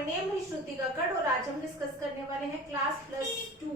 My name is श्रुति कक्कड़ और आज हम डिस्कस करने वाले हैं क्लास +2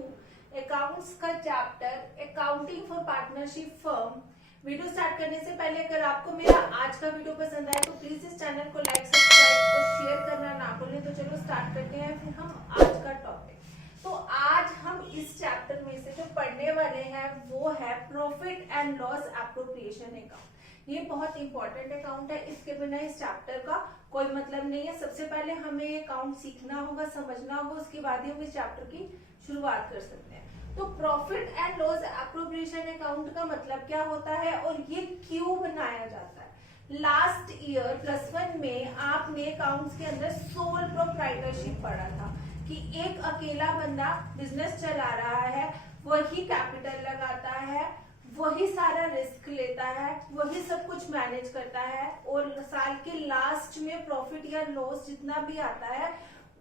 अकाउंट्स का chapter accounting for partnership firm. Video start करने से पहले अगर आपको मेरा आज का वीडियो पसंद आए तो प्लीज इस चैनल को लाइक सब्सक्राइब और शेयर करना ना भूलें। तो चलो स्टार्ट करते हैं फिर हम आज का टॉपिक। तो आज हम इस चैप्टर में से जो पढ़ने वाले हैं वो है profit and loss appropriation account. ये बहुत इंपॉर्टेंट अकाउंट है, इसके बिना इस चैप्टर का कोई मतलब नहीं है। सबसे पहले हमें ये अकाउंट सीखना होगा, समझना होगा, उसके बाद ही हम इस चैप्टर की शुरुआत कर सकते हैं। तो profit and loss appropriation account का मतलब क्या होता है और ये क्यों बनाया जाता है। लास्ट ईयर +1 में आपने अकाउंट्स के अंदर सोल प्रोप्राइटरशिप पढ़ा था कि एक अकेला बंदा बिजनेस चला रहा है, वही कैपिटल लगाता है, वही सारा रिस्क लेता है, वही सब कुछ मैनेज करता है और साल के लास्ट में प्रॉफिट या लॉस जितना भी आता है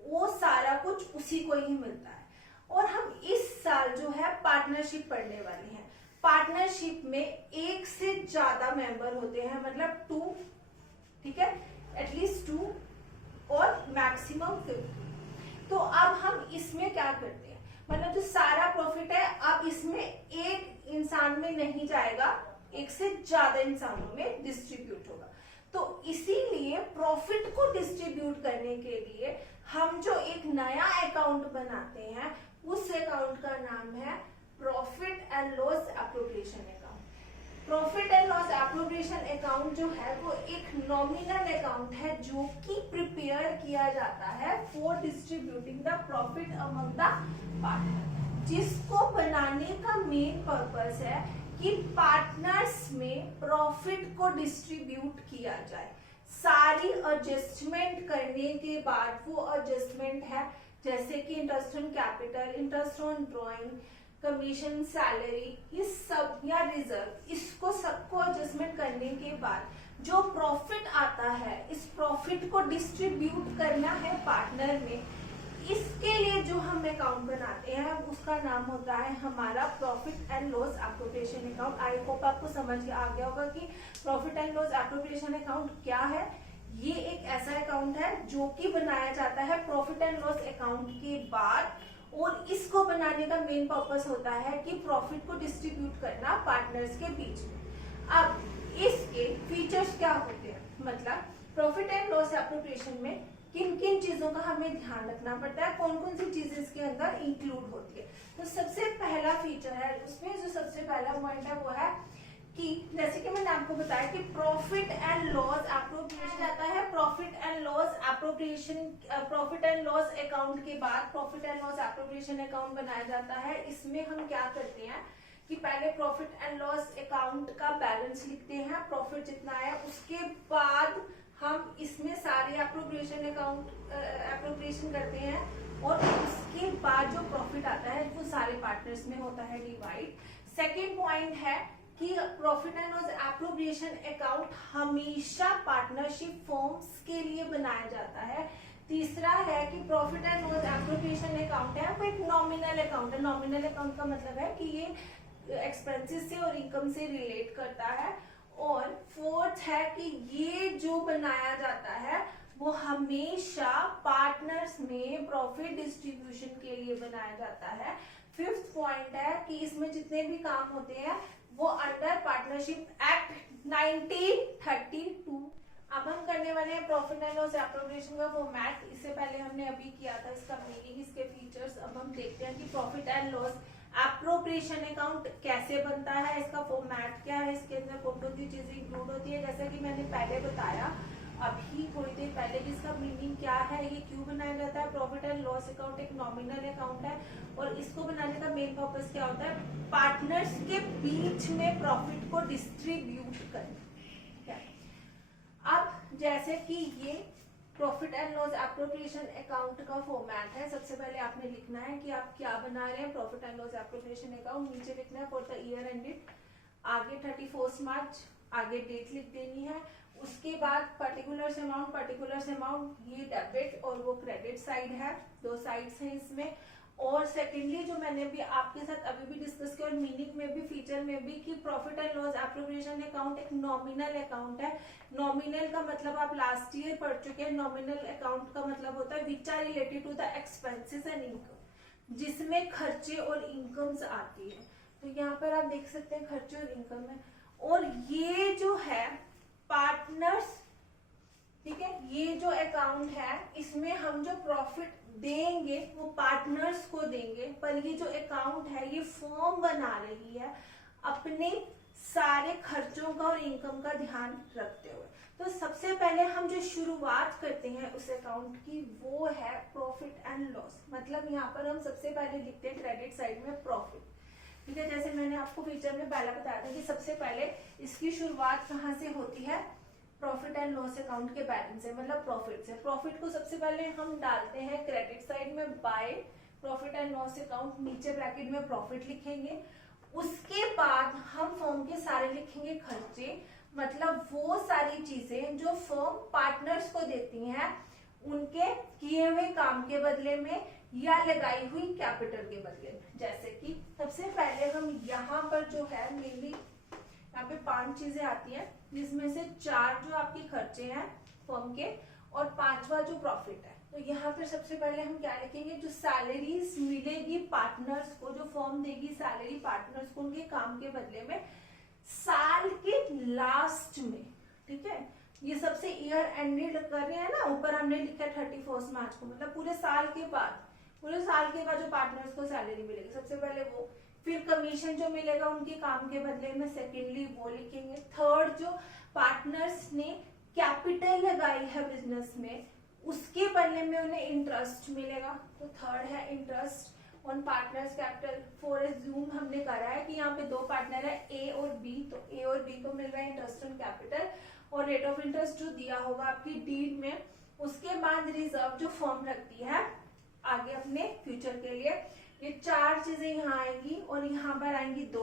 वो सारा कुछ उसी को ही मिलता है। और हम इस साल जो है पार्टनरशिप पढ़ने वाले हैं। पार्टनरशिप में एक से ज्यादा मेंबर होते हैं, मतलब 2, ठीक है, एटलीस्ट 2 और मैक्सिमम 50। तो अब हम इसमें क्या करते हैं, मतलब जो सारा प्रॉफिट है अब इसमें एक इंसान में नहीं जाएगा, एक से ज्यादा इंसानों में डिस्ट्रीब्यूट होगा। तो इसीलिए प्रॉफिट को डिस्ट्रीब्यूट करने के लिए हम जो एक नया अकाउंट बनाते हैं उस अकाउंट का नाम है profit and loss appropriation account. Profit and loss appropriation account जो है वो एक नॉमिनल अकाउंट है जो कि प्रिपेयर किया जाता है for distributing the profit among the partner, जिसको बनाने का मेन पर्पस है कि पार्टनर्स में प्रॉफिट को डिस्ट्रीब्यूट किया जाए। सारी एडजस्टमेंट करने के बाद वो एडजस्टमेंट है जैसे कि interest on capital, interest on drawing, commission, salary, ये सब या रिजर्व, इसको सबको एडजस्टमेंट करने के बाद जो प्रॉफिट आता है इस प्रॉफिट को डिस्ट्रीब्यूट करना है पार्टनर में। इसके लिए जो हम अकाउंट बनाते हैं उसका नाम होता है हमारा profit and loss appropriation account. I hope आपको समझ आ गया होगा कि profit and loss appropriation account क्या है। ये एक ऐसा अकाउंट है जो कि बनाया जाता है प्रॉफिट एंड लॉस अकाउंट के बाद, और इसको बनाने का मेन पर्पस होता है कि प्रॉफिट को डिस्ट्रीब्यूट करना पार्टनर्स के बीच में। अब इसके फीचर्स क्या होते हैं, मतलब प्रॉफिट एंड लॉस एप्रोप्रिएशन में किन किन चीजों का हमें ध्यान रखना पड़ता है, कौन कौन सी चीजें इसके अंदर इंक्लूड होती है। तो सबसे पहला फीचर है, उसमें जो सबसे पहला पॉइंट है वो है कि जैसे कि मैंने आपको बताया कि प्रॉफिट एंड लॉस एप्रोप्रिएशन आता है। Profit and loss appropriation, profit and loss account के बाद profit and loss appropriation account बनाया जाता है। इसमें हम क्या करते हैं कि पहले प्रॉफिट एंड लॉस अकाउंट का बैलेंस लिखते हैं, प्रॉफिट जितना है, उसके बाद हम इसमें सारे एप्रोप्रिएशन अकाउंट एप्रोप्रिएशन करते हैं और उसके बाद जो प्रॉफिट आता है वो सारे पार्टनर्स में होता है डिवाइड। सेकेंड पॉइंट है कि profit and loss appropriation account हमेशा पार्टनरशिप फर्म्स के लिए बनाया जाता है। तीसरा है कि profit and loss appropriation account है वो एक नॉमिनल अकाउंट है। नॉमिनल अकाउंट का मतलब है कि ये एक्सपेंसेस से और इनकम से रिलेट करता है। और फोर्थ है कि ये जो बनाया जाता है वो हमेशा पार्टनर्स में प्रॉफिट डिस्ट्रीब्यूशन के लिए बनाया जाता है। फिफ्थ पॉइंट है कि इसमें जितने भी काम होते हैं वो अंडर पार्टनरशिप एक्ट 1932। अब हम करने वाले हैं प्रॉफिट एंड लॉस एप्रोप्रिएशन का फॉर्मेट। इससे पहले हमने अभी किया था इसका मीनिंग, इसके फीचर्स। अब हम देखते हैं कि profit and loss appropriation account कैसे बनता है, इसका फॉर्मेट क्या है, इसके अंदर कौन कौन सी चीजें इंक्लूड होती है। जैसा कि मैंने पहले बताया अभी थोड़ी देर पहले कि इसका मीनिंग क्या है, ये क्यों बनाया जाता है। प्रॉफिट एंड लॉस अकाउंट एक नॉमिनल अकाउंट है और इसको बनाने का मेन पर्पस क्या होता है, पार्टनर्स के बीच में प्रॉफिट को डिस्ट्रीब्यूट करना। अब जैसे कि ये profit and loss appropriation account का फॉर्मेट है, सबसे पहले आपने लिखना है कि आप क्या बना रहे हैं, profit and loss appropriation account. नीचे लिखना है फॉर द ईयर एंडेड, आगे 31 मार्च, आगे डेट लिख देनी है। उसके बाद पर्टिकुलर्स अमाउंट, ये डेबिट और वो क्रेडिट साइड है, दो साइड्स हैं इसमें। और सेकेंडली जो मैंने भी आपके साथ अभी भी डिस्कस किया और मीनिंग में भी, फीचर में भी, कि profit and loss appropriation account एक नॉमिनल अकाउंट है। नॉमिनल का मतलब आप लास्ट ईयर पढ़ चुके हैं। नॉमिनल अकाउंट का मतलब होता है which are related to the expenses and income, जिसमें खर्चे और इनकम्स आती है। तो यहाँ पर आप देख सकते हैं खर्चे और इनकम है। और ये जो है पार्टनर्स, ठीक है, ये जो अकाउंट है इसमें हम जो प्रॉफिट देंगे वो पार्टनर्स को देंगे, पर ये जो अकाउंट है ये फर्म बना रही है अपने सारे खर्चों का और इनकम का ध्यान रखते हुए। तो सबसे पहले हम जो शुरुआत करते हैं उस अकाउंट की वो है प्रॉफिट एंड लॉस। मतलब यहाँ पर हम सबसे पहले लिखते हैं क्रेडिट साइड में प्रॉफिट, ठीक है। जैसे मैंने आपको फीचर में पहले बताया था कि सबसे पहले इसकी शुरुआत कहाँ से होती है, प्रॉफिट एंड लॉस अकाउंट के बैलेंस से, मतलब प्रॉफिट से। प्रॉफिट को सबसे पहले हम डालते हैं क्रेडिट साइड में by profit and loss account, नीचे ब्रैकेट में प्रॉफिट लिखेंगे। उसके बाद हम फर्म के सारे लिखेंगे खर्चे, मतलब वो सारी चीजें जो फर्म पार्टनर्स को देती हैं उनके किए हुए काम के बदले में या लगाई हुई कैपिटल के बदले में। जैसे कि सबसे पहले हम यहाँ पर जो है मेनली यहाँ पे 5 चीजें आती हैं, जिसमें से 4 जो आपके खर्चे हैं फर्म के और 5वां जो प्रॉफिट है। तो यहाँ पर सबसे पहले हम क्या लिखेंगे, जो सैलरीज मिलेगी पार्टनर्स को, जो फर्म देगी सैलरी पार्टनर्स को उनके काम के बदले में साल के लास्ट में, ठीक है। ये सबसे ईयर एंडेड कर रहे हैं ना, ऊपर हमने लिखा 31 मार्च को, मतलब पूरे साल के बाद जो पार्टनर्स को सैलरी मिलेगी सबसे पहले वो। फिर कमीशन जो मिलेगा उनके काम के बदले में सेकेंडली वो लिखेंगे। थर्ड, जो पार्टनर्स ने कैपिटल लगाई है बिजनेस में उसके बदले में उन्हें इंटरेस्ट मिलेगा, तो थर्ड है interest on partners capital. For assume हमने करा है कि यहाँ पे 2 पार्टनर है ए और बी, तो ए और बी को मिल रहा है इंटरेस्ट ऑन कैपिटल और रेट ऑफ इंटरेस्ट जो दिया होगा आपकी डीड में। उसके बाद रिजर्व जो फर्म रखती है आगे अपने फ्यूचर के लिए, ये 4 चीजें यहाँ आएंगी और यहाँ पर आएंगी 2।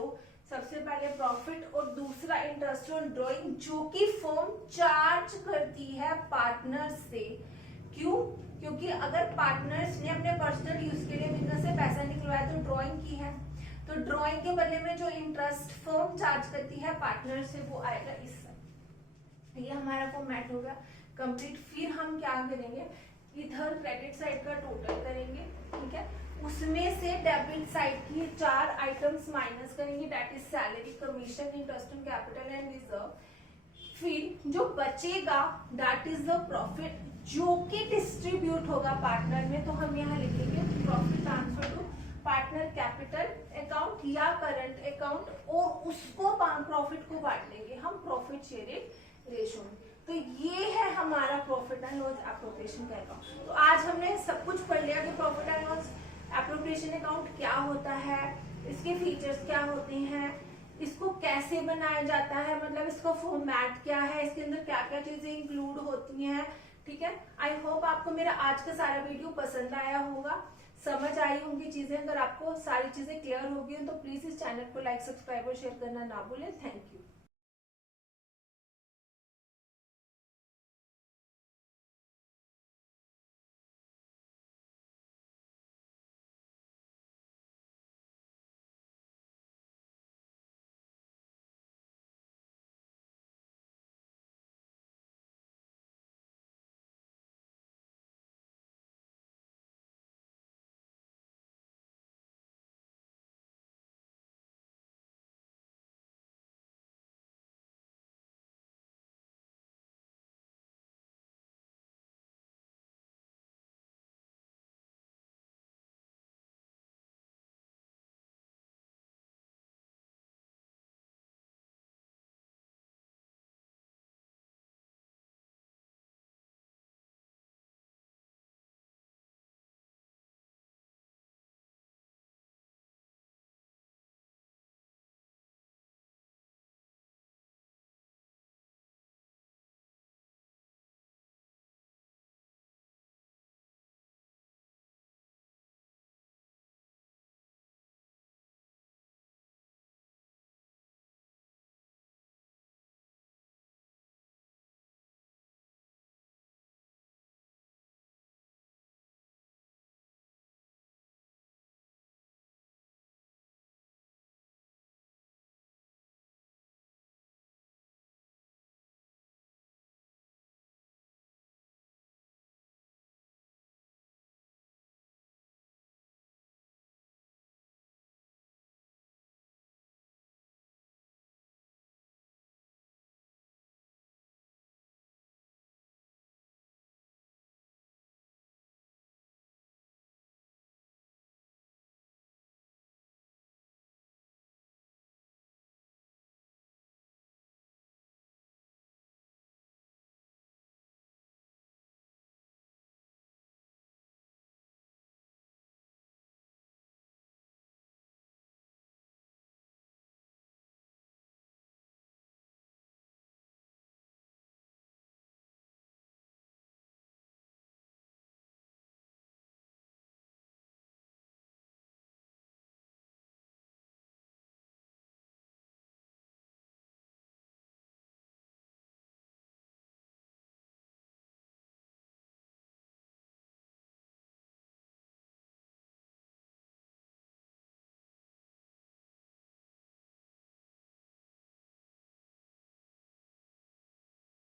सबसे पहले प्रॉफिट और दूसरा इंटरेस्ट ऑन ड्रॉइंग, जो कि फर्म चार्ज करती है पार्टनर्स से। क्यों? क्योंकि अगर पार्टनर्स ने अपने पर्सनल यूज के लिए बिजनेस से पैसा निकलवाया तो ड्रॉइंग की है, तो ड्रॉइंग के बदले में जो इंटरेस्ट फर्म चार्ज करती है पार्टनर से वो आएगा इससे। ये हमारा फॉर्मेट हो गया कंप्लीट। फिर हम क्या करेंगे, इधर क्रेडिट साइड का टोटल करेंगे, ठीक है। उसमें से डेबिट साइड की 4 आइटम्स माइनस करेंगे, that is salary, commission, interest on capital and reserve. फिर जो बचेगा दैट इज द प्रॉफिट जो कि डिस्ट्रीब्यूट होगा पार्टनर में, तो हम यहाँ लिखेंगे profit transfer to partner capital account या करंट अकाउंट, और उसको प्रॉफिट को बांट लेंगे हम प्रॉफिट शेयरिंग रेशो में। तो ये है हमारा प्रॉफिट एंड लॉस एप्रोप्रिएशन का अकाउंट। तो आज हमने सब कुछ पढ़ लिया कि profit and loss appropriation account क्या होता है, इसके फीचर्स क्या होते हैं, इसको कैसे बनाया जाता है, मतलब इसका फॉर्मेट क्या है, इसके अंदर क्या क्या चीजें इंक्लूड होती हैं, ठीक है। आई होप आपको मेरा आज का सारा वीडियो पसंद आया होगा, समझ आई होंगी चीजें। अगर आपको सारी चीजें क्लियर होगी तो प्लीज इस चैनल को लाइक, सब्सक्राइब और शेयर करना ना भूलें। Thank you.